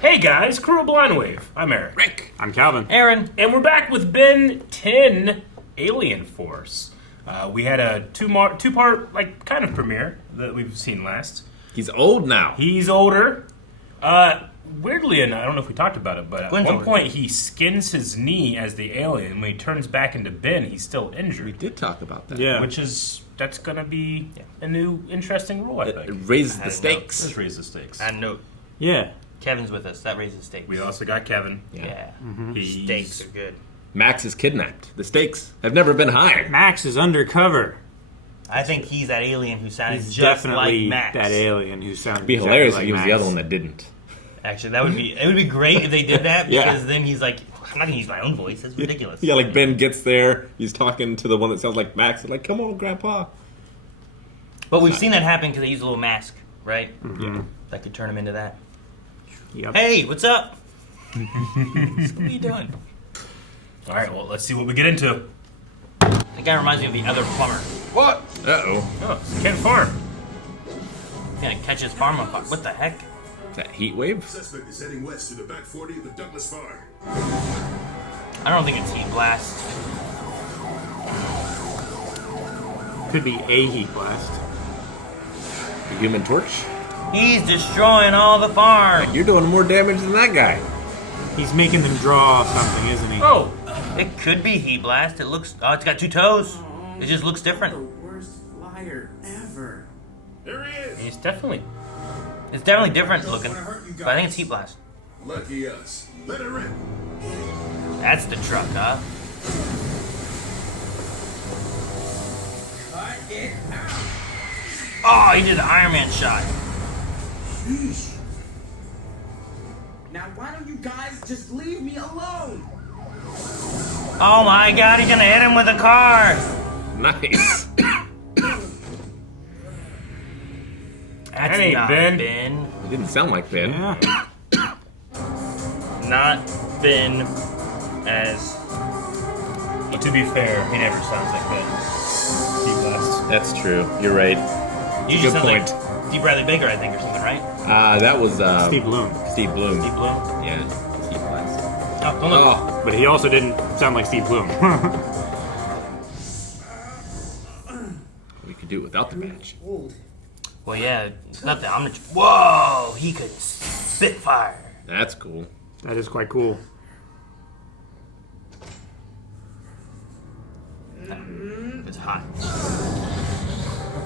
Hey guys, crew of Blindwave. I'm Eric. Rick. I'm Calvin. Aaron. And we're back with Ben 10 Alien Force. We had a two-part, like, kind of premiere that we've seen last. He's old now. He's older. Weirdly enough, I don't know if we talked about it, but at one point he skins his knee as the alien. When he turns back into Ben, he's still injured. We did talk about that. Yeah. That's going to be a new, interesting role, I It think. raises the stakes. Let's raise the stakes. And note, Yeah. Kevin's with us. That raises stakes. We also got Kevin. Yeah. He's- Stakes are good. Max is kidnapped. The stakes have never been higher. Max is undercover. I think he's that alien who sounded He's just definitely like Max. that alien who sounded It'd be exactly hilarious like if he was Max. the other one that didn't. Actually, it would be great if they did that Yeah. because then he's like, I'm not gonna use my own voice. That's ridiculous. Yeah, like Ben gets there, he's talking to the one that sounds like Max. They're like, come on, Grandpa. But we've seen that happen because they use a little mask, right? Mhm. That could turn him into that. Yep. Hey, what's up? So what are you doing? All right, well, let's see what we get into. That guy reminds me of the other plumber. What? Uh-oh. Oh, it's Ken Farm. He's gonna catch his farm on fire. What the heck? That heat wave? Suspect is heading west to the back 40 of the Douglas Farm. I don't think it's heat blast. Could be a heat blast. The Human Torch? He's destroying all the farm. You're doing more damage than that guy. He's making them draw something, isn't he? Oh, It could be heat blast. It looks. Oh, it's got two toes. It just looks different. worst flyer ever. There he is. he's definitely... It's definitely different looking, but I think it's heat blast. Lucky us. Let her in. That's the truck, huh? Cut it out. Oh, he did the Iron Man shot. Sheesh. Now why don't you guys just leave me alone? Oh my God, he's gonna hit him with a car. Nice. That's That ain't not Ben. Ben. It didn't sound like Ben. Yeah. Not Ben as. Well, to be fair, he never sounds like Ben. Heat blast. That's true. You're right. You Good just sound point. like Steve Bradley Baker, I think, or something, right? That was Steve Bloom. Steve Bloom. Steve Bloom. Yeah. Heat blast. Oh, don't look. Oh, But he also didn't sound like Steve Bloom. we could do it without the badge. Well, yeah, it's not the Omnitron. Whoa, he could spit fire. That's cool. That is quite cool. It's hot.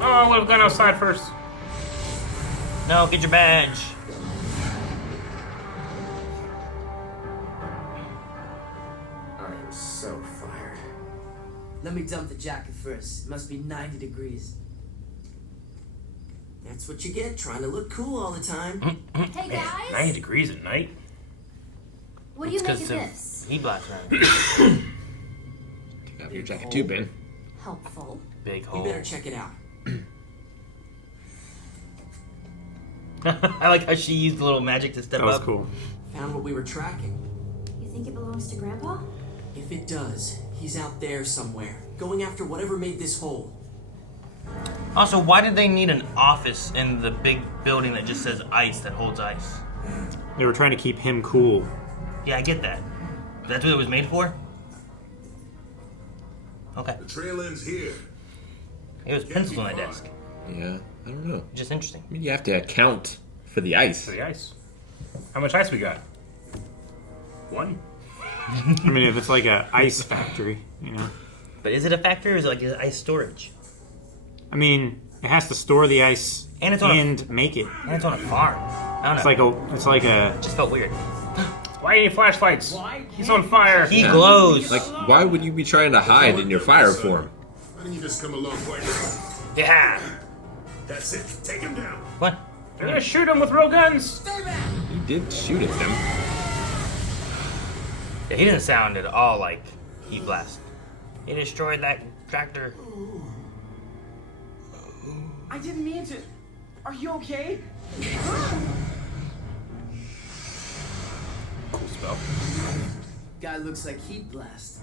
Oh, I would have gone outside first. No, get your badge. I am so fired. Let me dump the jacket first. It must be 90 degrees. That's what you get, trying to look cool all the time. Hey guys, 90 degrees at night? what do you make Because of of this? heat blast, right? Take off your jacket too, Ben. Helpful. Big You hole. better check it out. I like how she used a little magic to step That was up. cool. Found what we were tracking. You think it belongs to Grandpa? If it does, he's out there somewhere, going after whatever made this hole. Also, why did they need an office in the big building that just says ice, that holds ice? They were trying to keep him cool. Yeah, I get that. That's what it was made for? Okay. The trail ends here. It was pencils on that desk. Yeah, I don't know. Just interesting. I mean, you have to account for the ice. For the ice. How much ice we got? One? I mean, if it's like a ice factory, you know. But is it a factory or is it like ice storage? I mean, it has to store the ice And it's on a- make it. And it's on a farm. I don't know. It's like a. It just felt weird. Why any flashlights? He's on fire. He glows. Like, why would you be trying to hide in your fire form? Why didn't you just come along quite now? Yeah. That's it. Take him down. What? They're gonna shoot him with real guns. You did shoot at them. Yeah, he didn't sound at all like heat blast. He destroyed that tractor. I didn't mean to. Are you okay? Cool spell. Guy looks like Heat Blast.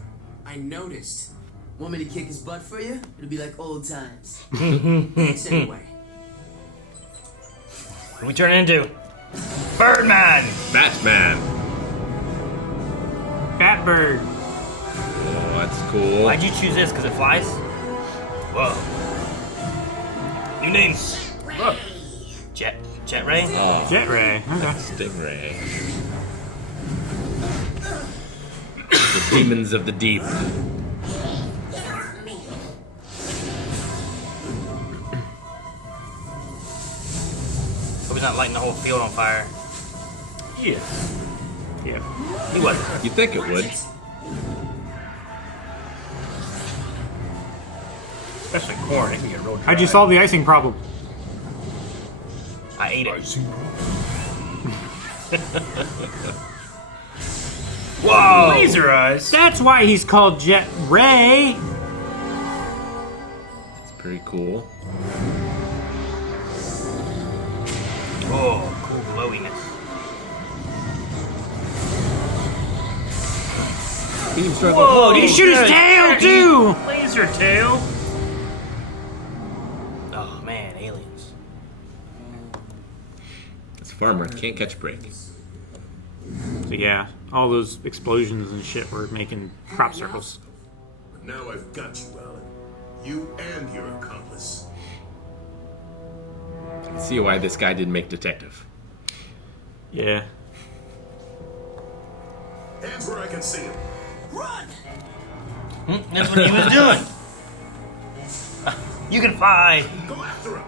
I noticed. Want me to kick his butt for you? It'll be like old times. Thanks anyway. What do we turn into? Birdman! Batman. Batbird. Oh, that's cool. Why'd you choose this? Because it flies? Whoa. New name. Whoa. Jet Ray? Oh, Jet Ray. Okay. Stingray. The demons of the deep. Hope he's not lighting the whole field on fire. Yeah. Yeah. He wasn't. You'd think it would. Especially corn, it can get real dry. How'd you solve the icing problem? I ate it. Whoa! Laser eyes. That's why he's called Jet Ray. It's pretty cool. Oh, cool glowiness. Beam struggle. Whoa! He shoot his tail too. Laser tail. Oh man, aliens. This farmer can't catch a break. So yeah, all those explosions and shit were making crop circles. But now I've got you, Alan. You and your accomplice. I can see why this guy didn't make detective. Yeah. Hands where I can see him. Run! That's what he was doing. You can fly. Go after him.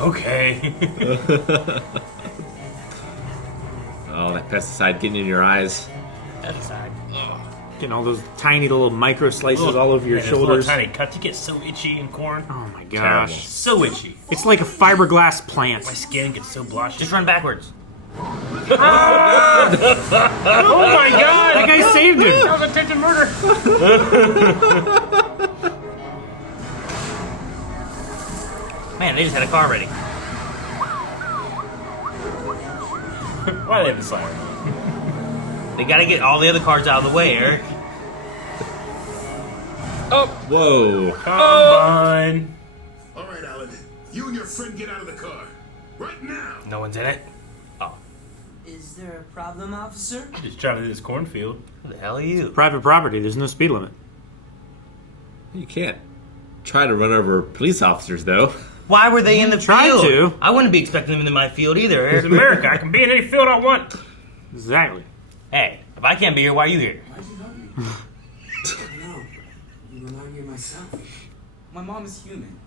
Okay. Oh, that pesticide getting in your eyes. That's aside. Getting all those tiny little micro slices all over your Yeah, those little shoulders. tiny cuts. You get so itchy in corn. Oh my Terrible. gosh. So itchy. It's like a fiberglass plant. My skin gets so blotchy. Just run backwards. Oh my god! That guy saved him. That was attempted murder. Man, they just had a car ready. Why do they have the siren? They gotta get all the other cars out of the way, Eric. Whoa. Come on. All right, Alan. You and your friend get out of the car. Right now. No one's in it. Oh, Is there a problem, officer? Just trying to do this cornfield. who the hell are you? Private property. There's no speed limit. You can't try to run over police officers, though. Why were they in the Tried field? to. I wouldn't be expecting them in my field either, It's Eric. America. I can be in any field I want. Exactly. Hey, if I can't be here, why are you here? Why'd you help me? I know. You remind me of myself. My mom is human,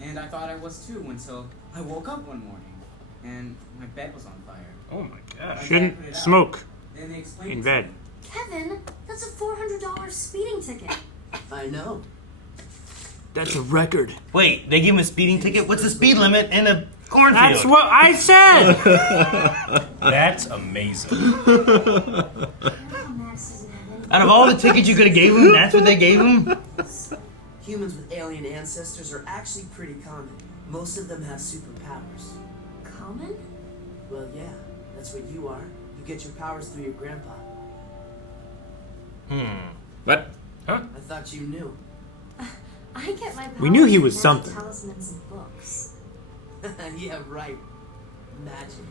and I thought I was too until I woke up one morning and my bed was on fire. Oh my gosh. Shouldn't smoke Then they explained in it bed. Kevin, that's a $400 speeding ticket. I know. That's a record. Wait, they give him a speeding ticket? What's the speed limit in a cornfield? That's what I said. That's amazing. Max doesn't have any. Out of all the tickets you could have gave him, that's what they gave him? Humans with alien ancestors are actually pretty common. Most of them have superpowers. Common? Well, yeah, that's what you are. You get your powers through your grandpa. What? Huh? I thought you knew. I get my powers We knew he was from magic something. talismans and books. Yeah, right. Magic.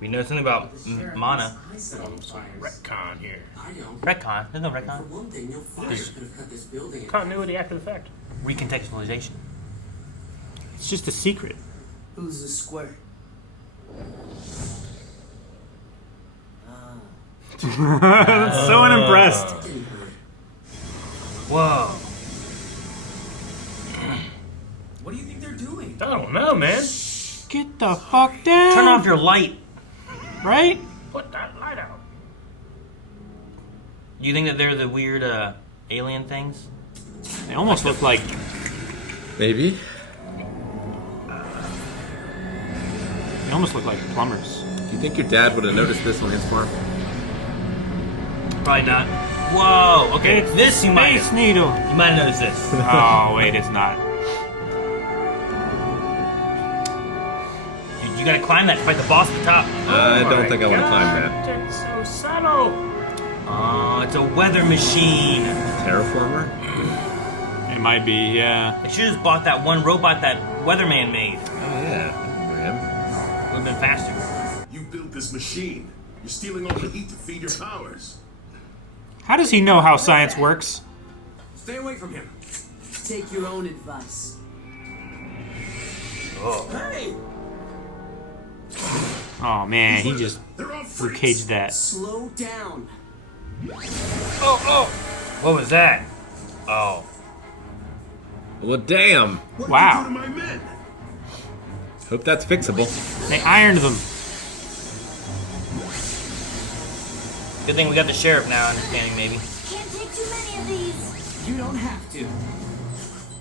We know something about mana. Retcon here. Retcon. There's no retcon. One thing, no fire could have cut this building. Continuity after the fact. Recontextualization. It's just a secret. Who's the square? So unimpressed. Whoa. What do you think they're doing? I don't know, man. Get the fuck down. Turn off your light. Right? Put that light out. Do you think that they're the weird alien things? They almost look like. Maybe. They almost look like plumbers. Do you think your dad would have noticed this on his farm? Probably not. Whoa. Okay, It's this you might Space Needle. you might have noticed this. Oh wait, it's not. You gotta climb that to fight the boss at the top. I don't think I want to climb that. It's so subtle. Oh, it's a weather machine. Terraformer? It might be, yeah. They should have just bought that one robot that Weatherman made. Oh yeah, I remember him. Would have been faster. You built this machine. You're stealing all the heat to feed your powers. How does he know how science works? Stay away from him. Take your own advice. Oh. Hey! Oh man, he just They're all freaks. caged that. Slow down. Oh! What was that? Oh. Well, damn. What Wow. did you do to my men? Hope that's fixable. They ironed them. Good thing we got the sheriff now understanding, maybe. Can't take too many of these. You don't have to.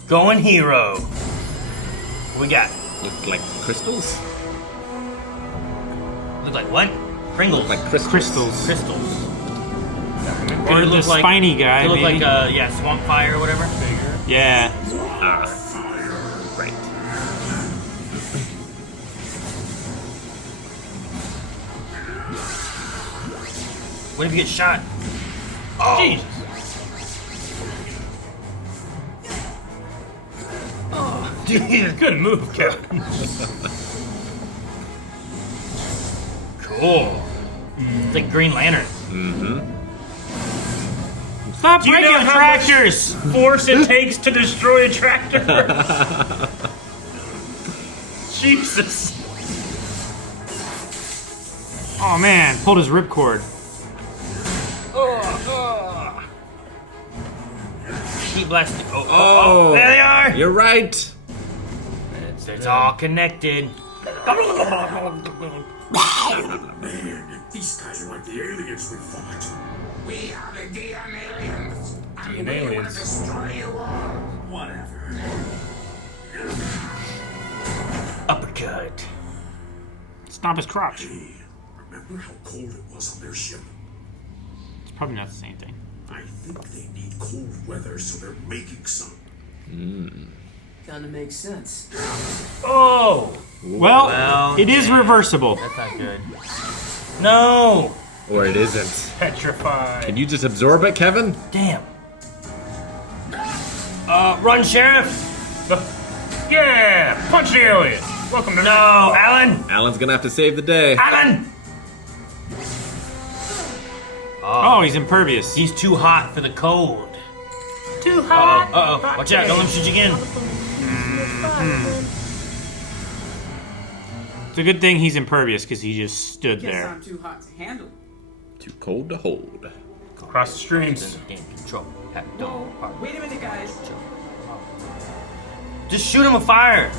Going hero. What we got? Look like crystals. Look like what? Pringles. Look like crystals. Crystals. Crystals. Or They the look like- spiny guy, They look maybe. like, yeah, swamp fire or whatever. Yeah. Right. What if you get shot? Oh. Jesus. Oh, Jesus. Good move, Kevin. Cool. It's like Green Lantern. Stop Do you breaking know how tractors! Force it takes to destroy a tractor. Jesus. Oh man, pulled his ripcord. Heat blasting. Oh, there they are. You're right. It's all connected. Man, these guys are like the aliens we fought. We are the DM aliens. And aliens. Destroy you all. Whatever. Uppercut. Stomp his crotch. Hey, remember how cold it was on their ship? It's probably not the same thing. I think they need cold weather, so they're making some. Kinda makes sense. Oh, Well, Well, it is reversible. that's not good. No. Or it isn't. Petrified. Can you just absorb it, Kevin? Damn. Run, sheriff. Yeah! Punch the alien! Welcome to No, Alan. Alan's gonna have to save the day. Alan. Oh, he's impervious. He's too hot for the cold. Too hot. Uh-oh. Watch out. Don't let him shoot you again. It's a good thing he's impervious because he just stood Guess there. I'm too hot to handle. Too cold to hold. Cross the streams. In control. Wait a minute, guys. Just shoot him with fire.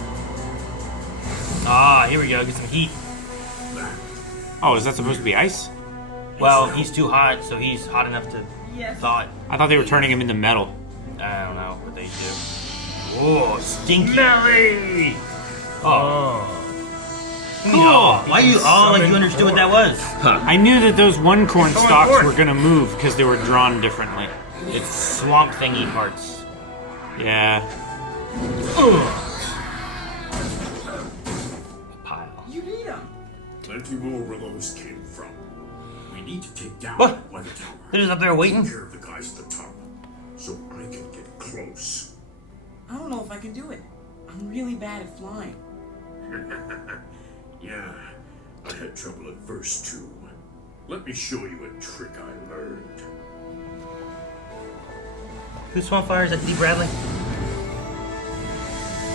Ah, here we go. Get some heat. Oh, is that supposed to be ice? Well, he's too hot, so he's hot enough to Yes. thaw it. I thought they were turning him into metal. I don't know what they do. Oh, stinky. Nelly! Oh. Cool. Why you all like you understood what that was? I knew that those one corn Going stalks forward. were gonna move because they were drawn differently. It's swamp thingy parts. Yeah. Pile. You need them. Plenty more where those came from. We need to take down What? that weather tower. They're just up there waiting. Take care of the guys at the top, so I can get close. I don't know if I can do it. I'm really bad at flying. Yeah, I had trouble at first too. Let me show you a trick I learned. Who's swamp fire? Is that D. Bradley?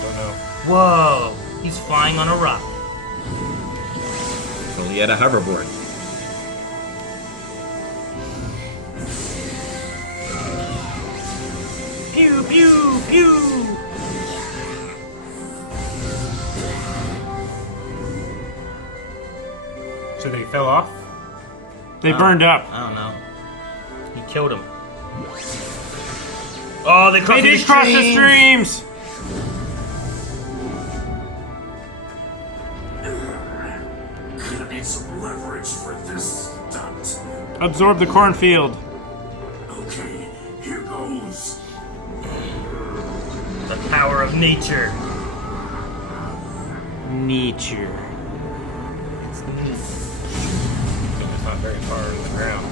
Don't know. Whoa. He's flying on a rock. So he had a hoverboard. Pew, pew, pew. So they fell off? They burned up. I don't know. He killed him. Oh, they crossed They did cross the stream. streams! Gonna need some leverage for this stunt. Absorb the cornfield. Okay, here goes. The power of nature. Nature. It's not very far in the ground.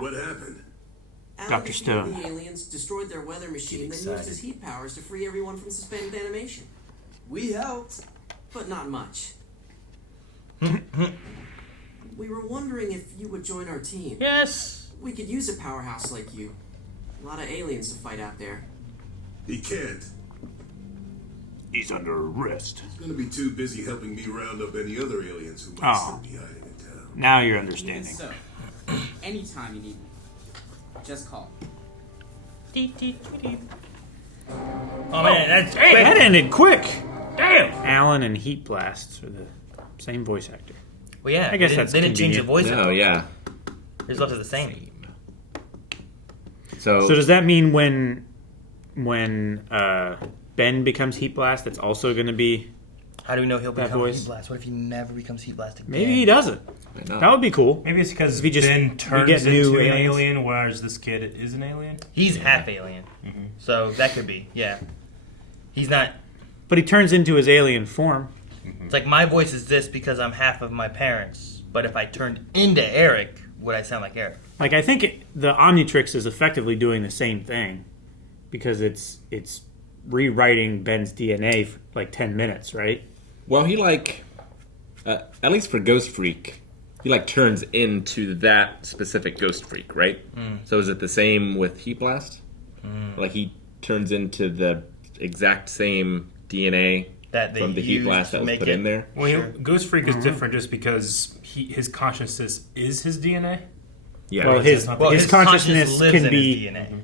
What happened? Dr. Stone. The aliens destroyed their weather machine, then used his heat powers to free everyone from suspended animation. We helped, but not much. We were wondering if you would join our team. Yes. We could use a powerhouse like you. A lot of aliens to fight out there. He can't. He's under arrest. He's gonna be too busy helping me round up any other aliens who might still be hiding in town. Now you're Even understanding. so, anytime you need me, just call. Oh man, that's Hey, that ended quick. damn. Alan and Heat Blasts are the same voice actor. Well, yeah. I guess they didn't change the voice. No, yeah. His left is the same. So So does that mean when Ben becomes Heat Blast, it's also going to be? How do we know he'll That become voice. Heat Blast? What if he never becomes Heat Blast again? Maybe he doesn't. why not? That would be cool. Maybe it's because If he just- Ben we turns get new into an aliens. alien, whereas this kid is an alien. He's half alien, so that could be. Yeah, he's not. But he turns into his alien form. It's like my voice is this because I'm half of my parents. But if I turned into Eric, would I sound like Eric? Like I think the Omnitrix is effectively doing the same thing, because it's rewriting Ben's DNA for like 10 minutes, right? Well, he at least for Ghost Freak, he turns into that specific Ghost Freak, right? So is it the same with Heat Blast? Like he turns into the exact same DNA That they from the Heat used Blast to that was make put it- in there? Well, Ghost Freak is different just because his consciousness is his DNA. Yeah. Well, his Well, consciousness lives can in be his DNA.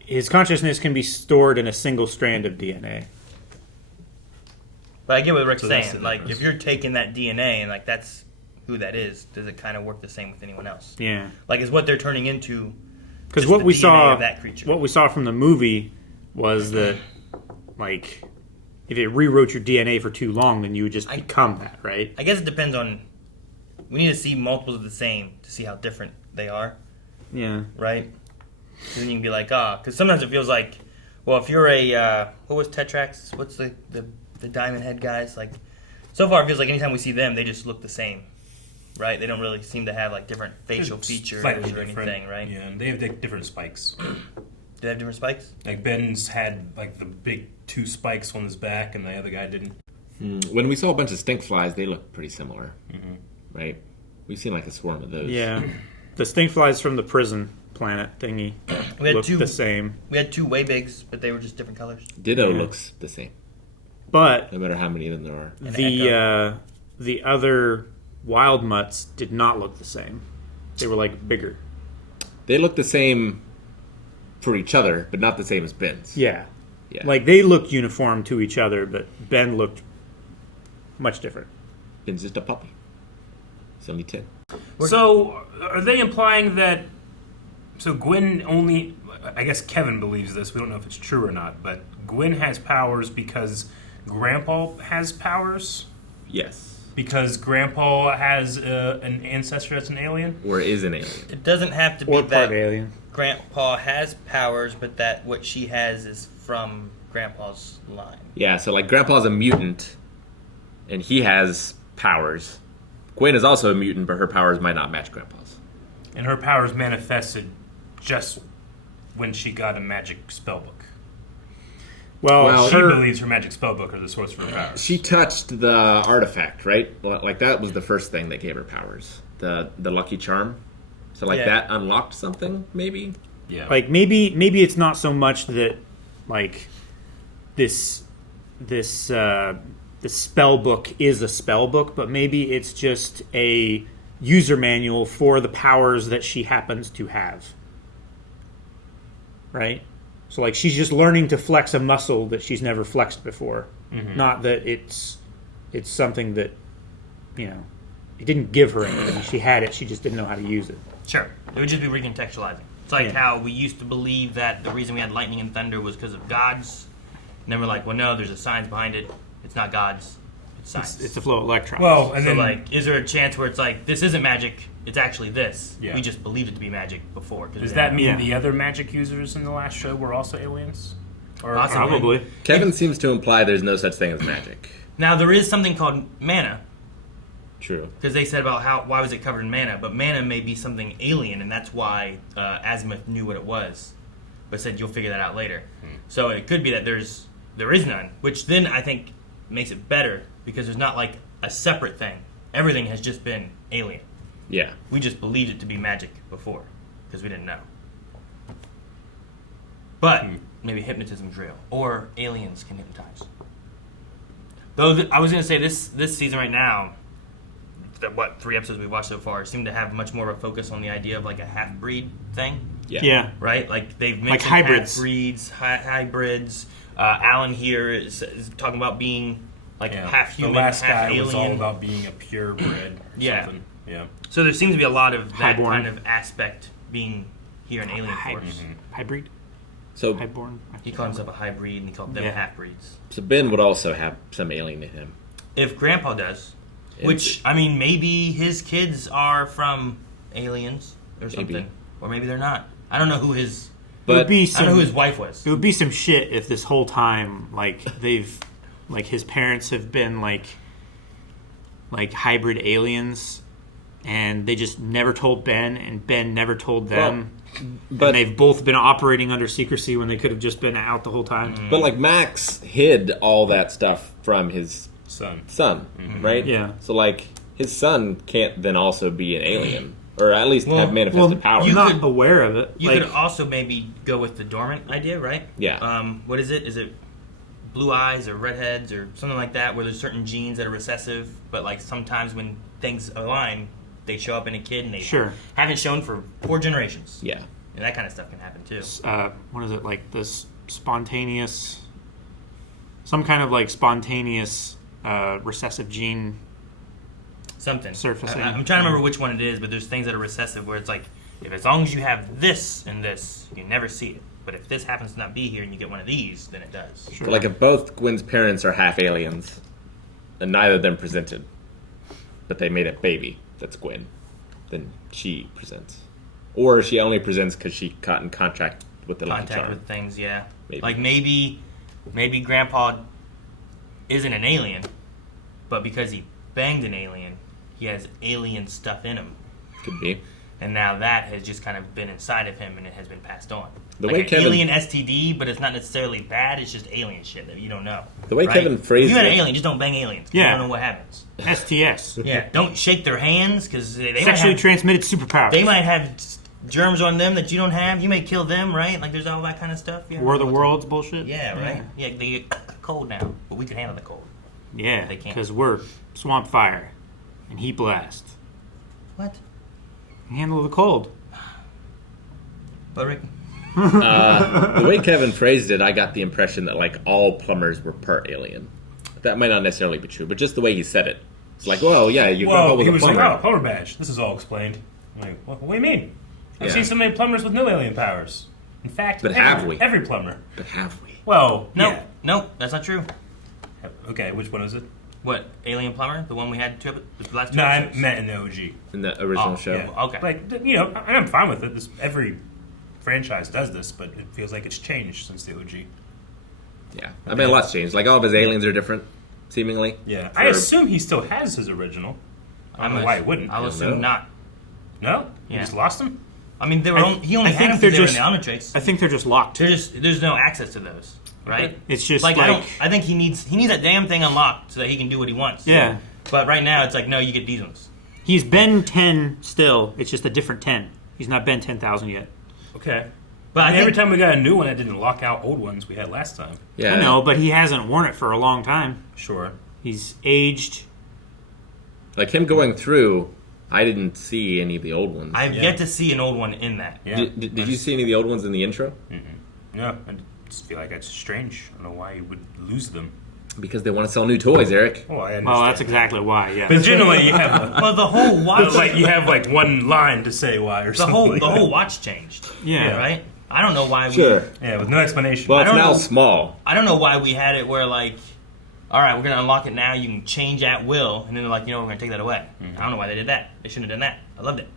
his consciousness can be stored in a single strand of DNA. But I get what Rick's So that's saying. the Like, difference. if you're taking that DNA and that's who that is, does it kind of work the same with anyone else? Yeah. Like, is what they're turning into? Because just what the we DNA saw, of that creature. what we saw from the movie was that, like, if it rewrote your DNA for too long, then you would just become that, right? I guess it depends on. We need to see multiples of the same to see how different they are, Yeah. right? So then you can be like, because sometimes it feels like, well, if you're a what was Tetrax? What's the Diamond Head guys like? So far, it feels like anytime we see them, they just look the same, right? They don't really seem to have like different facial features or Slightly different, anything, right? Yeah, and they have different spikes. Do they have different spikes? Like Ben's had like the big 2 spikes on his back, and the other guy didn't. When we saw a bunch of stink flies, they looked pretty similar, right? We've seen like a swarm of those. Yeah. The stink flies from the prison planet thingy We had looked two. the same. We had 2 way bigs, but they were just different colors. Ditto Yeah. looks the same, But no matter how many of them there are. the other wild mutts did not look the same. They were like bigger. They look the same for each other, but not the same as Ben's. Yeah. Yeah. Like they looked uniform to each other, but Ben looked much different. Ben's just a puppy. He's only 10. So, are they implying that? So Gwen only. I guess Kevin believes this. We don't know if it's true or not. But Gwen has powers because Grandpa has powers. Yes. Because Grandpa has an ancestor that's an alien. Or is an alien. It doesn't have to be Or that part alien. Grandpa has powers, but that what she has is from Grandpa's line. Yeah, so like Grandpa's a mutant, and he has powers. Gwen is also a mutant, but her powers might not match Grandpa's. And her powers manifested just when she got a magic spellbook. Well, She her, believes her magic spellbook are the source for her powers. She touched the artifact, right? Like that was the first thing that gave her powers. The lucky charm. So like Yeah. that unlocked something, maybe? Yeah. like maybe it's not so much that like this spell book is a spell book, but maybe it's just a user manual for the powers that she happens to have. Right? So like she's just learning to flex a muscle that she's never flexed before. Not that it's something that, you know, it didn't give her anything. She had it, she just didn't know how to use it. Sure. It would just be recontextualizing. It's like Yeah. how we used to believe that the reason we had lightning and thunder was because of gods. And then we're like, well, no, there's a science behind it. It's not gods. It's science. It's a flow of electrons. well, and so, then like, is there a chance where it's like, this isn't magic, it's actually this? Yeah. We just believed it to be magic before. 'cause does we that didn't- mean Yeah. the other magic users in the last show were also aliens? Or Possibly. probably. Kevin seems to imply there's no such thing as magic. Now, there is something called mana. True. Because they said about why was it covered in mana, but mana may be something alien, and that's why Azimuth knew what it was, but said you'll figure that out later. So it could be that there is none, which then I think makes it better because there's not like a separate thing. Everything has just been alien. Yeah. We just believed it to be magic before because we didn't know. But maybe hypnotism's real, or aliens can hypnotize. Though I was going to say this season right now, the 3 episodes we've watched so far seem to have much more of a focus on the idea of like a half-breed thing. Yeah. Right? Like they've mentioned Like hybrids. half-breeds, hybrids. Alan here is talking about being like half human, the last half guy alien. was all about being a purebred. Yeah. Something. Yeah. So there seems to be a lot of that Highborn. kind of aspect being here in Alien Force. Hybrid? So Highborn? He called himself a hybrid, and he called them Yeah. half-breeds. Ben would also have some alien in him. If Grandpa does, which, I mean, maybe his kids are from aliens or something. Maybe. Or maybe they're not. I don't know who his... It would But be I don't know who his wife was. It would be some shit if this whole time, like, his parents have been, like hybrid aliens, and they just never told Ben, and Ben never told them. but and they've both been operating under secrecy when they could have just been out the whole time. but like Max hid all that stuff from his Son. right? Yeah. So like his son can't then also be an alien, or at least Well- have manifested powers. I'm You not could- aware of it. You Like, could also maybe go with the dormant idea, right? Yeah. What is it? Is it blue eyes or redheads or something like that, where there's certain genes that are recessive, but like sometimes when things align, they show up in a kid and they Sure. haven't shown for 4 generations. Yeah. And that kind of stuff can happen too. what is it, like this spontaneous, some kind of like spontaneous recessive gene. Something. Surfacing. I'm trying to remember which one it is, but there's things that are recessive where it's like, if as long as you have this and this, you never see it. But if this happens to not be here and you get one of these, then it does. Sure. So like if both Gwen's parents are half aliens, and neither of them presented, but they made a baby that's Gwen, then she presents. Or she only presents because she got in contact with the Lucky Contact Charm. with things, yeah. Maybe. Like maybe Grandpa isn't an alien, but because he banged an alien, he has alien stuff in him. Could be. And now that has just kind of been inside of him and it has been passed on. The like way an Kevin- alien STD, but it's not necessarily bad, it's just alien shit that you don't know. The way right? Kevin phrased if you had an it- alien, just don't bang aliens. 'Cause Yeah. You don't know what happens. STS. Yeah, don't shake their hands because they Sexually might have, transmitted superpowers. they might have germs on them that you don't have. You may kill them, right? Like there's all that kind of stuff. You War of the know? Worlds bullshit. Yeah, right? Yeah, they get cold now, but we can handle the cold. Yeah, They can't. because we're swamp fire and heat blast. What? Handle the cold. But Rick, The way Kevin phrased it, I got the impression that like all plumbers were part alien. That might not necessarily be true, but just the way he said it, it's like, well, yeah, you grandpa Well, was he a was plumber. like, oh, plumber badge. This is all explained. I'm like, what do you mean? I've Yeah. seen so many plumbers with no alien powers. In fact, But have we? Every plumber. But have we? Well, no, no, that's not true. yeah. Okay, which one is it? What, Alien Plumber? The one we had the last 2 No, I episodes? meant in the OG. In the original Oh, show. yeah. Okay. Like, you know, and I'm fine with it. Every franchise does this, but it feels like it's changed since the OG. Yeah. I mean, a lot's changed. Like, all of his aliens are different, seemingly. Yeah. For- I assume he still has his original. I don't know why he wouldn't. I'll don't assume know. not. No? You Yeah. just lost him? I mean, he only I had think them they're because they were in just- the Omnitrix. I think they're just locked. There's no access to those, right? It's just like, like, I think he needs that damn thing unlocked so that he can do what he wants. Yeah. But right now it's like, no, you get these ones. he's Ben 10 still. It's just a different 10. He's not Ben 10,000 yet. Okay. But I And every think time we got a new one, that didn't lock out old ones we had last time. Yeah. I know, but he hasn't worn it for a long time. Sure. He's aged. Like, him going through, I didn't see any of the old ones. I've Yeah. yet to see an old one in that. Yeah. Did you see any of the old ones in the intro? No, I just feel like that's strange. I don't know why you would lose them. Because they want to sell new toys, Eric. Well, I understand. Well, that's exactly why, yeah. But generally, you have Well, the whole watch, you have like one line to say why or the something. whole watch changed. Yeah. Right. I don't know why. Sure. Yeah, with no explanation. Well, I it's don't now know. small. I don't know why we had it where like, all right, we're gonna unlock it now. You can change at will, and then they're like, you know, we're gonna take that away. I don't know why they did that. They shouldn't have done that. I loved it,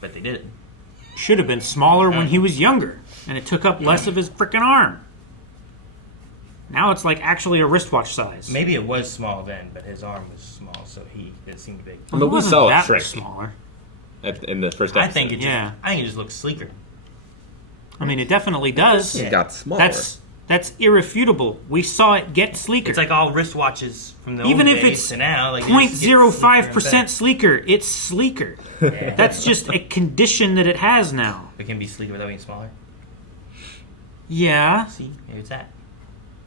but they did it. Should have been smaller when he was younger, and it took up less of his freaking arm. Now it's like actually a wristwatch size. Maybe it was small then, but his arm was small, so it seemed big. But we wasn't saw it that shrink smaller. in the first episode. I think it just looks sleeker. I mean, it definitely does. It got smaller. That's irrefutable. We saw it get sleeker. It's like all wristwatches from the Even old if days it's to now. Like, they just get 0.05% sleeker, it's sleeker. Yeah. That's just a condition that it has now. It can be sleeker without being smaller. Yeah. See, maybe it's that.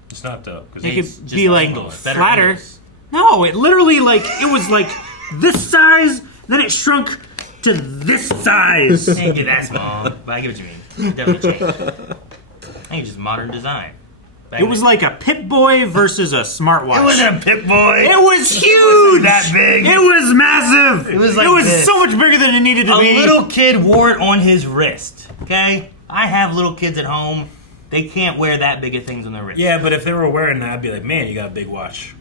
It's not though. Because It It's could just be like angles, better flatter. angles. No, it literally it was like this size, then it shrunk to this size. It ain't get that small, but I get what you mean. It definitely changed. I think it's just modern design. It was like a Pip-Boy versus a smartwatch. It wasn't a Pip-Boy. It was huge. That big. It was massive. It was like It was this. so much bigger than it needed to A be. little kid wore it on his wrist. Okay, I have little kids at home. They can't wear that big of things on their wrist. Yeah, but if they were wearing that, I'd be like, man, you got a big watch.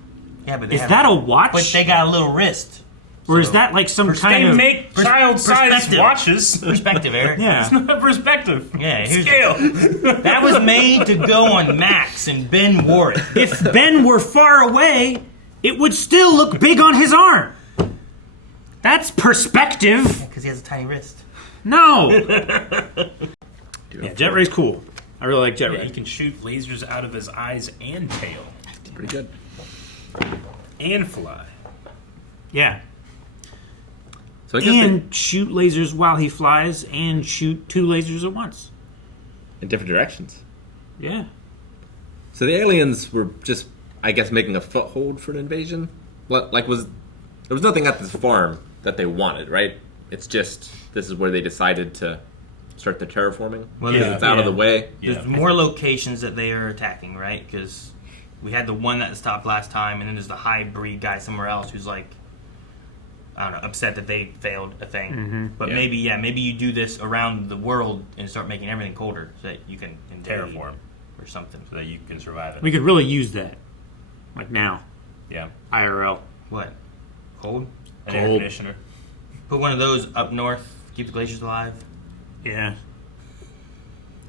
Yeah, but they Is have, that a watch? But they got a little wrist. Or is that like some They kind of... make child-sized perspective. watches. Perspective, Eric. Yeah. It's not perspective. Yeah, here's Scale. That was made to go on Max, and Ben wore it. If Ben were far away, it would still look big on his arm. That's perspective. Because he has a tiny wrist. No. Yeah, Jet Ray's cool. I really like Jet Yeah, Ray. he can shoot lasers out of his eyes and tail. Pretty good. And fly. Yeah. So I guess And shoot lasers while he flies and shoot 2 lasers at once. in different directions. Yeah. So the aliens were just, I guess, making a foothold for an invasion. There was nothing at this farm that they wanted, right? It's just this is where they decided to start the terraforming. Well, Yeah. It's out of the way. There's more locations that they are attacking, right? Because we had the one that stopped last time, and then there's the hybrid guy somewhere else who's like, I don't know, upset that they failed a thing. Mm-hmm. But maybe you do this around the world and start making everything colder so that you can invade Terraform. or something. So that you can survive it. We could really use that. Like now. Yeah. IRL. What? Cold? An air Cold. conditioner. Put one of those up north, keep the glaciers alive. Yeah.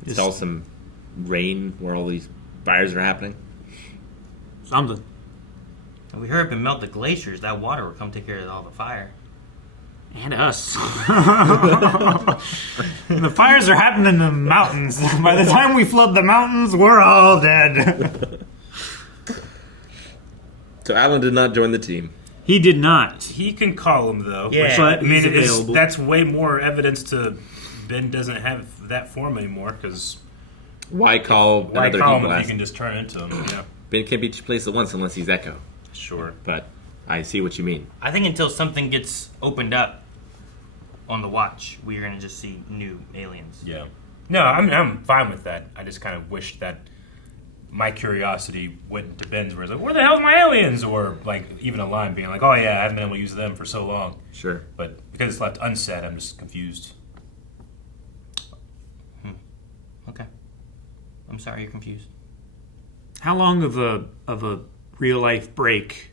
Install some rain where all these fires are happening. Something. And we hurry up and melt the glaciers, that water will come take care of all the fire. And us. The fires are happening in the mountains. By the time we flood the mountains, we're all dead. So Alan did not join the team. He did not. He can call him though. Yeah. Which, But I mean, he's available. that's way more evidence to Ben doesn't have that form anymore. Because Why call why another call him evil if ass? you can just turn into him? Yeah, Ben can't be placed at once unless he's Echo. sure. But I see what you mean. I think until something gets opened up on the watch, we're going to just see new aliens. Yeah. No, I'm fine with that. I just kind of wish that my curiosity went to Ben's, where it's like, where the hell's my aliens? Or like even a line being like, oh yeah, I haven't been able to use them for so long. Sure. But because it's left unsaid, I'm just confused. Okay. I'm sorry you're confused. How long of a real life break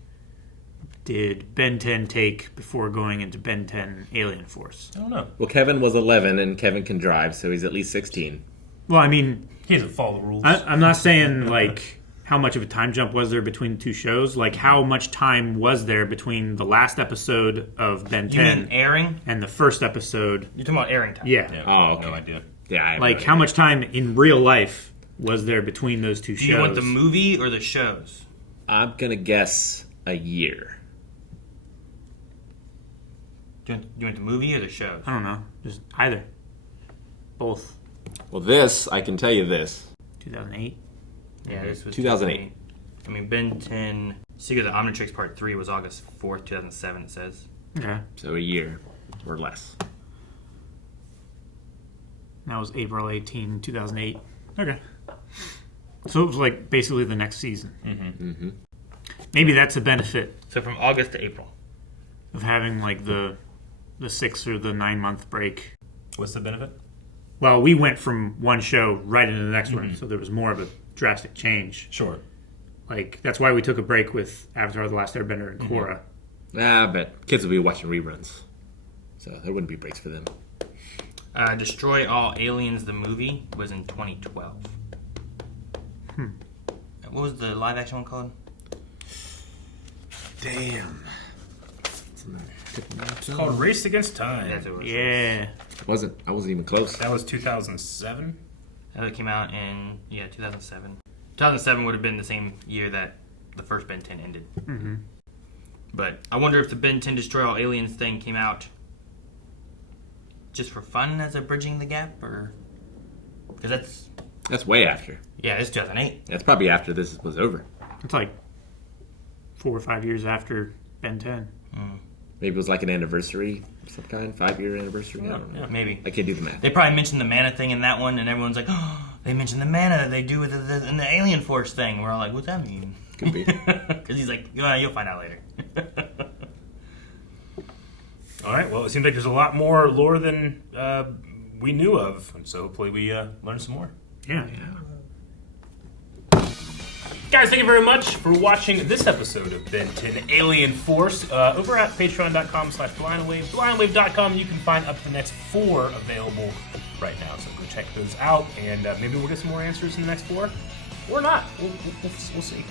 did Ben 10 take before going into Ben 10 Alien Force? I don't know. Well, Kevin was 11, and Kevin can drive, so he's at least 16. Well, I mean, He doesn't follow the rules. I'm not saying like how much of a time jump was there between the two shows. Like how much time was there between the last episode of Ben You mean 10 airing? and the first episode? You're talking about airing time. Yeah. Yeah, Oh, okay. No idea. Yeah, I have Like no how idea. much time in real life was there between those two Do shows? you want the movie or the shows? I'm gonna guess a year. Do you want the movie or the shows? I don't know. Just either. Both. Well, this, I can tell you this. 2008. Yeah, this was 2008. I mean, Ben 10, Secret of the Omnitrix Part 3 was August 4th, 2007, it says. Okay. So a year or less. That was April 18, 2008. Okay. So it was like basically the next season. Mm-hmm. Maybe that's a benefit So from August to April. of having like the 6 or the 9 month break. What's the benefit? Well, we went from one show right into the next one, so there was more of a drastic change. Sure. Like that's why we took a break with Avatar: The Last Airbender and Korra. But kids will be watching reruns. So there wouldn't be breaks for them. Destroy All Aliens, the movie, was in 2012. what was the live action one called? Damn. It's called Race Against Time. That's what it was. Yeah. I wasn't even close. That was 2007. That came out in 2007. 2007 would have been the same year that the first Ben 10 ended. Mm-hmm. But I wonder if the Ben 10 Destroy All Aliens thing came out just for fun as a bridging the gap, or because That's way after. it's 2008. That's probably after this was over. It's like 4 or 5 years after Ben 10. Maybe it was like an anniversary of some kind, 5-year anniversary. I don't know. Yeah, maybe. I can't do the math. They probably mentioned the mana thing in that one, and everyone's like, "Oh, they mentioned the mana that they do with in the Alien Force thing." We're all like, "What's that mean?" Could be. Because he's like, "You'll find out later." All right. Well, it seems like there's a lot more lore than we knew of, and so hopefully we learn some more. Yeah. Guys, thank you very much for watching this episode of Ben 10 Alien Force. Over at patreon.com/blindwave, blindwave.com, you can find up to the next 4 available right now. So go check those out, and maybe we'll get some more answers in the next 4, or not. We'll see. We'll see.